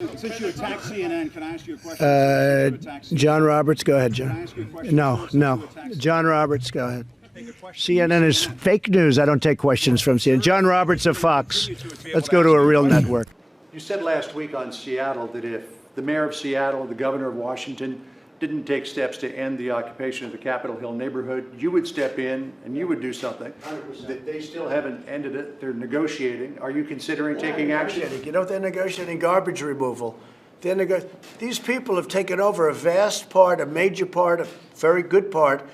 Since you attacked CNN, can I ask you a question? John Roberts, go ahead, John. Can I ask you a question? No. John Roberts, go ahead. CNN is fake news. I don't take questions from CNN. John Roberts of Fox. Let's go to a real network. You said last week on Seattle that if the mayor of Seattle, the governor of Washington, didn't take steps to end the occupation of the Capitol Hill neighborhood, you would step in and you would do something. 100%. They still haven't ended it. They're negotiating. Are you considering taking action? You know, they're negotiating garbage removal. These people have taken over a vast part, a major part, a very good part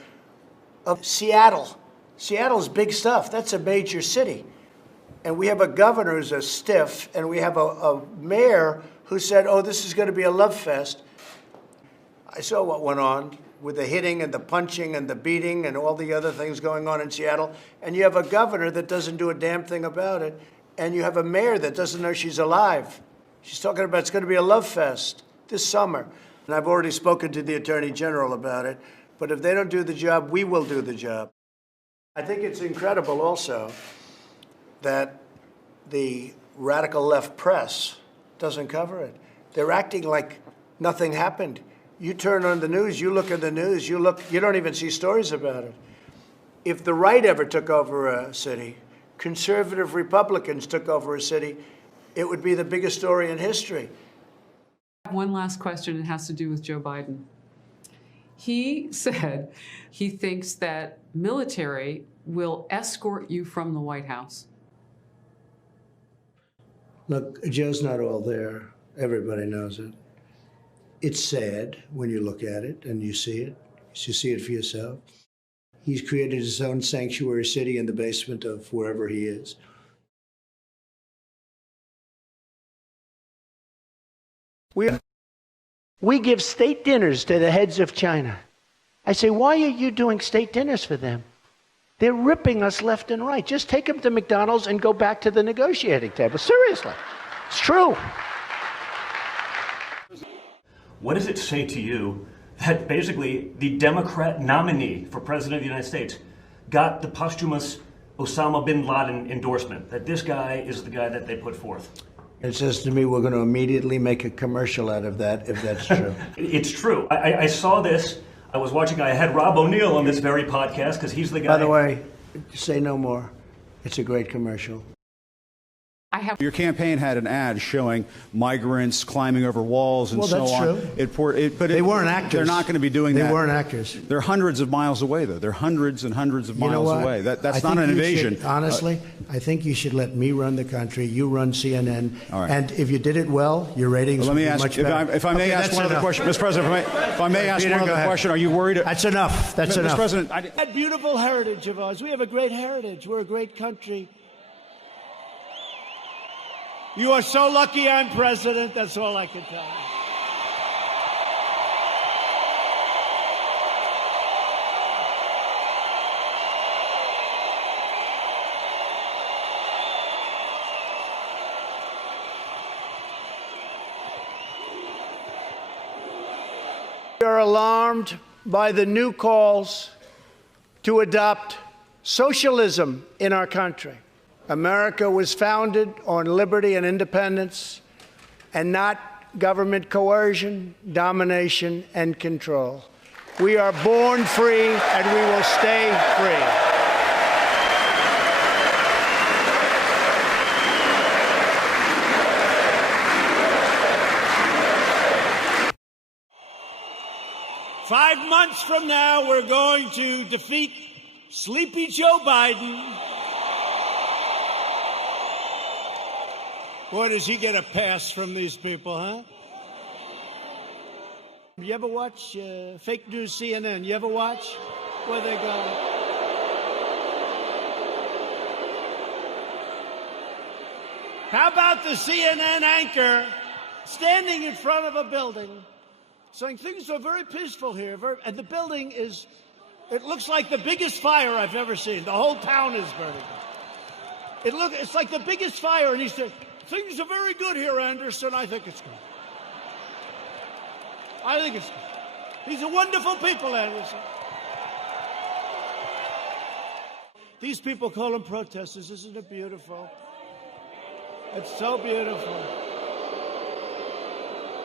of Seattle. Seattle's big stuff. That's a major city. And we have a governor who's a stiff, and we have a mayor who said, oh, this is going to be a love fest. I saw what went on with the hitting and the punching and the beating and all the other things going on in Seattle. And you have a governor that doesn't do a damn thing about it. And you have a mayor that doesn't know she's alive. She's talking about it's going to be a love fest this summer. And I've already spoken to the Attorney General about it. But if they don't do the job, we will do the job. I think it's incredible also that the radical left press doesn't cover it. They're acting like nothing happened. You turn on the news, you look at the news, you don't even see stories about it. If the right ever took over a city, conservative Republicans took over a city, it would be the biggest story in history. One last question, it has to do with Joe Biden. He said he thinks that military will escort you from the White House. Look, Joe's not all there. Everybody knows it. It's sad when you look at it and you see it. You see it for yourself. He's created his own sanctuary city in the basement of wherever he is. We give state dinners to the heads of China. I say, why are you doing state dinners for them? They're ripping us left and right. Just take them to McDonald's and go back to the negotiating table. Seriously. It's true. What does it say to you that basically the Democrat nominee for President of the United States got the posthumous Osama bin Laden endorsement, that this guy is the guy that they put forth? It says to me we're going to immediately make a commercial out of that, if that's true. It's true. I saw this. I was watching, I had Rob O'Neill on this very podcast because he's the guy. By the way, say no more. It's a great commercial. Your campaign had an ad showing migrants climbing over walls and so on. That's true. But they weren't actors. They're not going to be doing that. They weren't actors. They're hundreds of miles away, though. They're hundreds and hundreds of miles away. That's not an invasion. Honestly, I think you should let me run the country. You run CNN. All right. And if you did it well, your ratings would be much better. If I may ask one other question, Mr. President, if I may ask one other question, are you worried? That's enough. That's enough. Mr. President, that beautiful heritage of ours. We have a great heritage. We're a great country. You are so lucky I'm president. That's all I can tell you. We are alarmed by the new calls to adopt socialism in our country. America was founded on liberty and independence and not government coercion, domination, and control. We are born free and we will stay free. "5 months from now, we're going to defeat Sleepy Joe Biden." Boy, does he get a pass from these people, huh? You ever watch fake news CNN? You ever watch where they go? How about the CNN anchor standing in front of a building saying things are very peaceful here, and the building is, it looks like the biggest fire I've ever seen. The whole town is burning. It's like the biggest fire, and he said, things are very good here, Anderson. I think it's good. I think it's good. These are wonderful people, Anderson. These people call them protesters. Isn't it beautiful? It's so beautiful.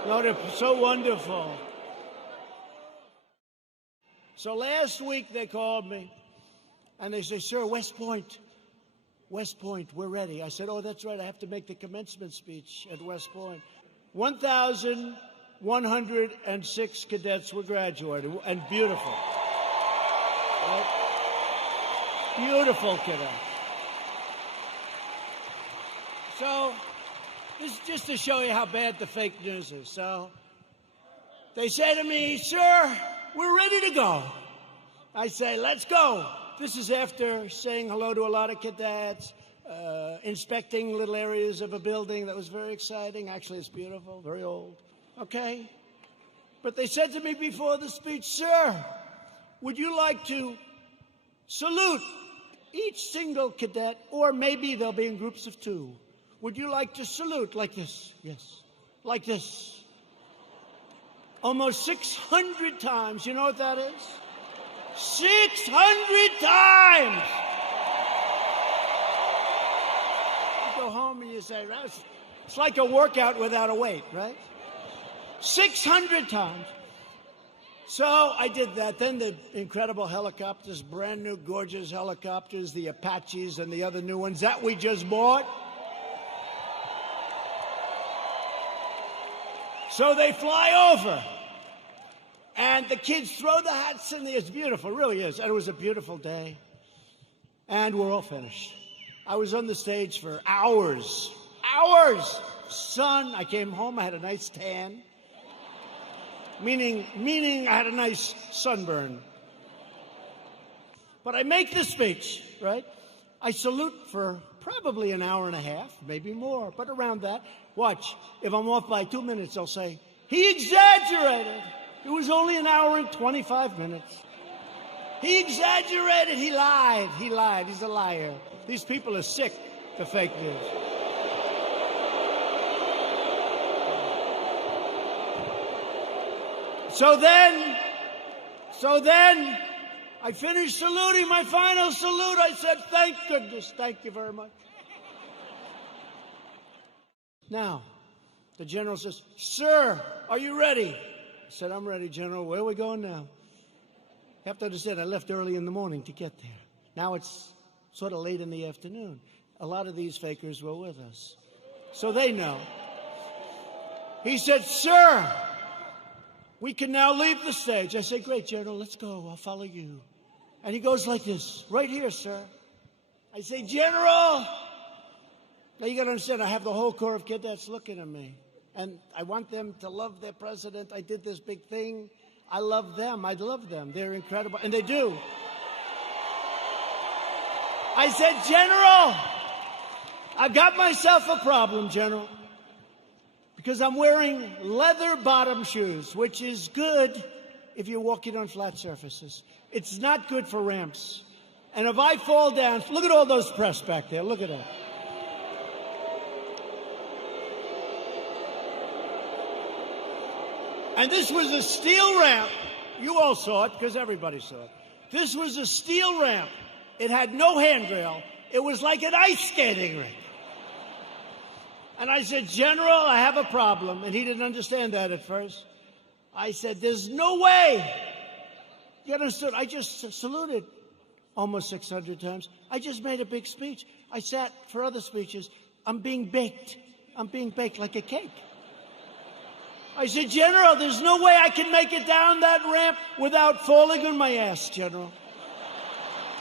No, they're so wonderful. So last week they called me and they say, sir, West Point, we're ready. I said, oh, that's right. I have to make the commencement speech at West Point. 1,106 cadets were graduated, and beautiful. Right? Beautiful cadets. So this is just to show you how bad the fake news is. So they say to me, sir, we're ready to go. I say, let's go. This is after saying hello to a lot of cadets, inspecting little areas of a building that was very exciting. Actually, it's beautiful, very old. Okay? But they said to me before the speech, sir, would you like to salute each single cadet, or maybe they'll be in groups of two. Would you like to salute like this? Yes. Like this. Almost 600 times. You know what that is? 600 times! You go home and you say, it's like a workout without a weight, right? 600 times. So I did that. Then the incredible helicopters, brand new, gorgeous helicopters, the Apaches and the other new ones that we just bought. So they fly over. And the kids throw the hats in the air. It's beautiful, it really is. And it was a beautiful day. And we're all finished. I was on the stage for hours. Hours! Sun, I came home, I had a nice tan. Meaning I had a nice sunburn. But I make the speech, right? I salute for probably an hour and a half, maybe more, but around that. Watch, if I'm off by 2 minutes, I'll say, he exaggerated. It was only an hour and 25 minutes. He exaggerated. He lied. He lied. He's a liar. These people are sick, the fake news. So then, I finished saluting, my final salute. I said, thank goodness. Thank you very much. Now, the general says, sir, are you ready? I said, I'm ready, General. Where are we going now? You have to understand, I left early in the morning to get there. Now it's sort of late in the afternoon. A lot of these fakers were with us. So they know. He said, sir, we can now leave the stage. I said, great, General, let's go. I'll follow you. And he goes like this, right here, sir. I say, General, now you got to understand, I have the whole Corps of Cadets looking at me. And I want them to love their president. I did this big thing. I love them. I love them. They're incredible. And they do. I said, General, I've got myself a problem, General. Because I'm wearing leather bottom shoes, which is good if you're walking on flat surfaces. It's not good for ramps. And if I fall down, look at all those press back there. Look at that. And this was a steel ramp. You all saw it, because everybody saw it. This was a steel ramp. It had no handrail. It was like an ice skating rink. And I said, General, I have a problem. And he didn't understand that at first. I said, there's no way. You understood? I just saluted almost 600 times. I just made a big speech. I sat for other speeches. I'm being baked. I'm being baked like a cake. I said, General, there's no way I can make it down that ramp without falling on my ass, General.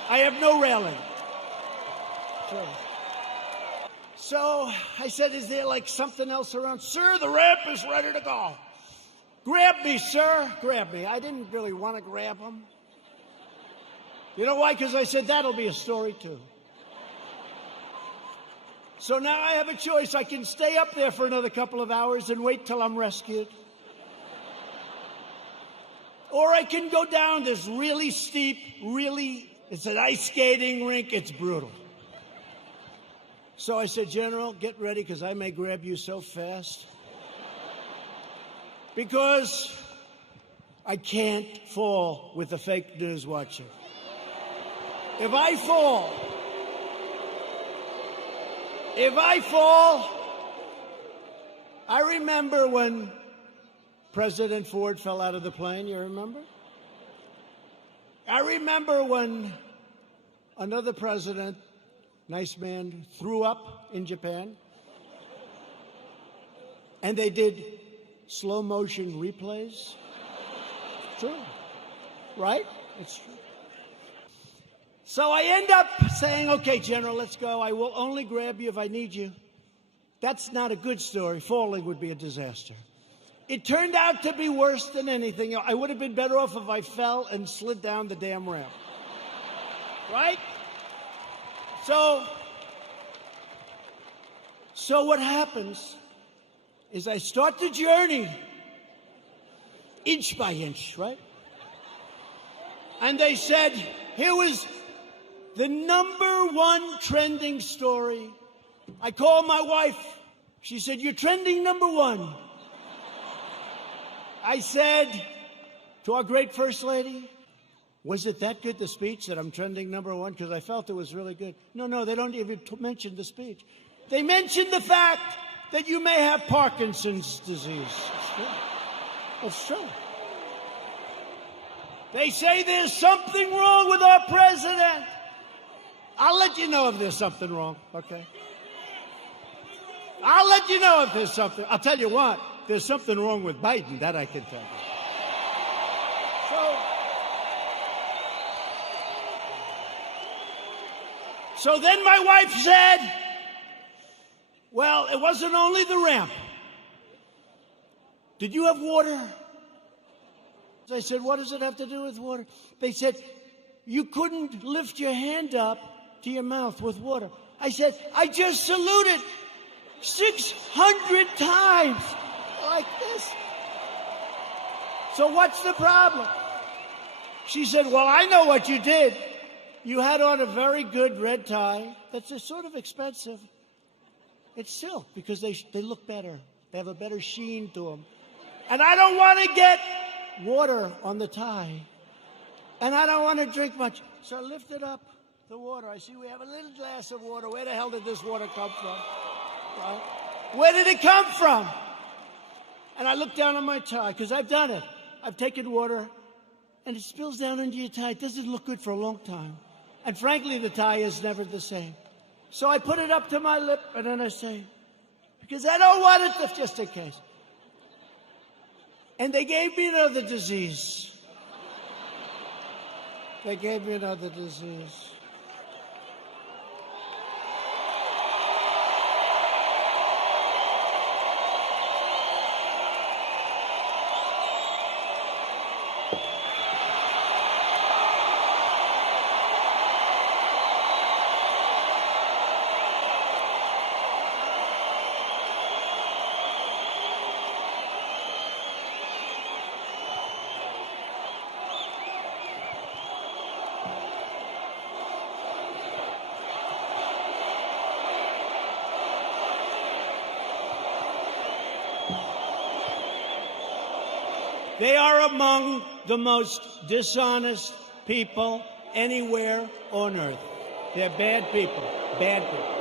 I have no railing. Sure. So I said, is there like something else around? Sir, the ramp is ready to go. Grab me, sir. Grab me. I didn't really want to grab him. You know why? Because I said, that'll be a story too. So now I have a choice. I can stay up there for another couple of hours and wait till I'm rescued. Or I can go down this really steep, it's an ice skating rink. It's brutal. So I said, General, get ready, because I may grab you so fast. Because I can't fall with the fake news watcher. If I fall, I remember when President Ford fell out of the plane, you remember? I remember when another president, nice man, threw up in Japan, and they did slow motion replays. It's true, right? It's true. So I end up saying, okay, General, let's go. I will only grab you if I need you. That's not a good story. Falling would be a disaster. It turned out to be worse than anything. I would have been better off if I fell and slid down the damn ramp. Right? So what happens is I start the journey inch by inch, right? And they said, here was the #1 trending story. I called my wife. She said, you're trending #1. I said to our great First Lady, was it that good, the speech, that I'm trending #1? Because I felt it was really good. No, they don't even mention the speech. They mentioned the fact that you may have Parkinson's disease. It's true. It's true. They say there's something wrong with our president. I'll let you know if there's something wrong, okay? I'll let you know if there's something. I'll tell you what, there's something wrong with Biden, that I can tell you. So then my wife said, well, it wasn't only the ramp. Did you have water? I said, what does it have to do with water? They said, you couldn't lift your hand up to your mouth with water. I said, I just saluted 600 times like this. So what's the problem? She said, well, I know what you did. You had on a very good red tie that's sort of expensive. It's silk because they look better. They have a better sheen to them. And I don't want to get water on the tie. And I don't want to drink much. So I lifted up the water. I see we have a little glass of water. Where the hell did this water come from? Right? Where did it come from? And I looked down on my tie, because I've done it. I've taken water, and it spills down into your tie. It doesn't look good for a long time. And frankly, the tie is never the same. So I put it up to my lip, and then I say, because I don't want it, just in case. And they gave me another disease. They gave me another disease. They are among the most dishonest people anywhere on earth. They're bad people, bad people.